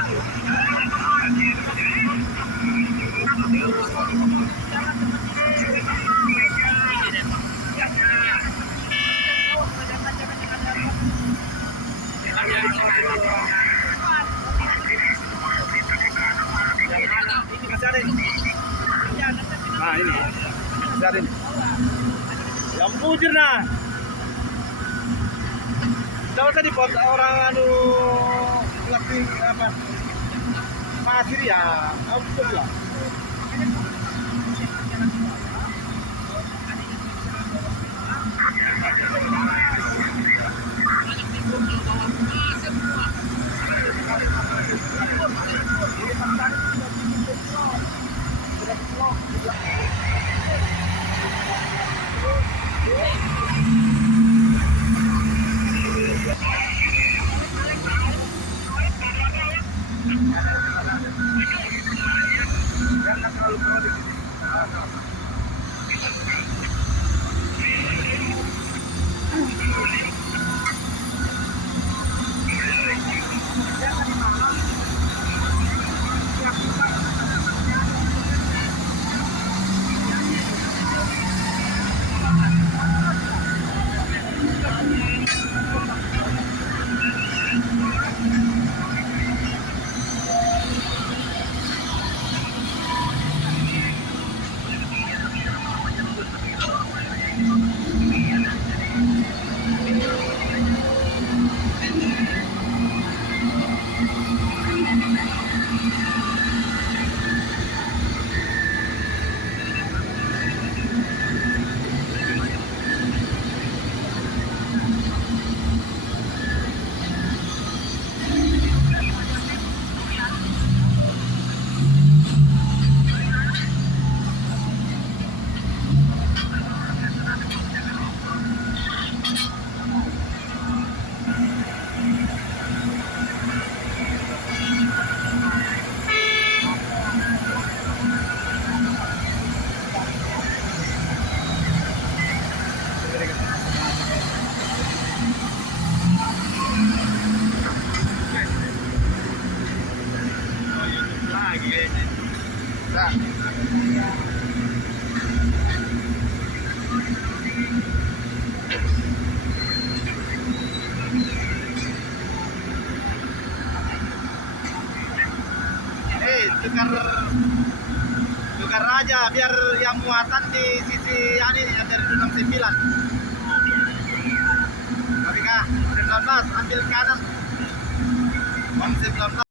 Nah ini, besar ini. Yang bujur nah. Tidak usah dipot orang anu ngerti apa pasir ya, betul lah. Tukar aja biar yang muatan di sisi ini dari 69. Tapi kah 19 ambil kanan. 19.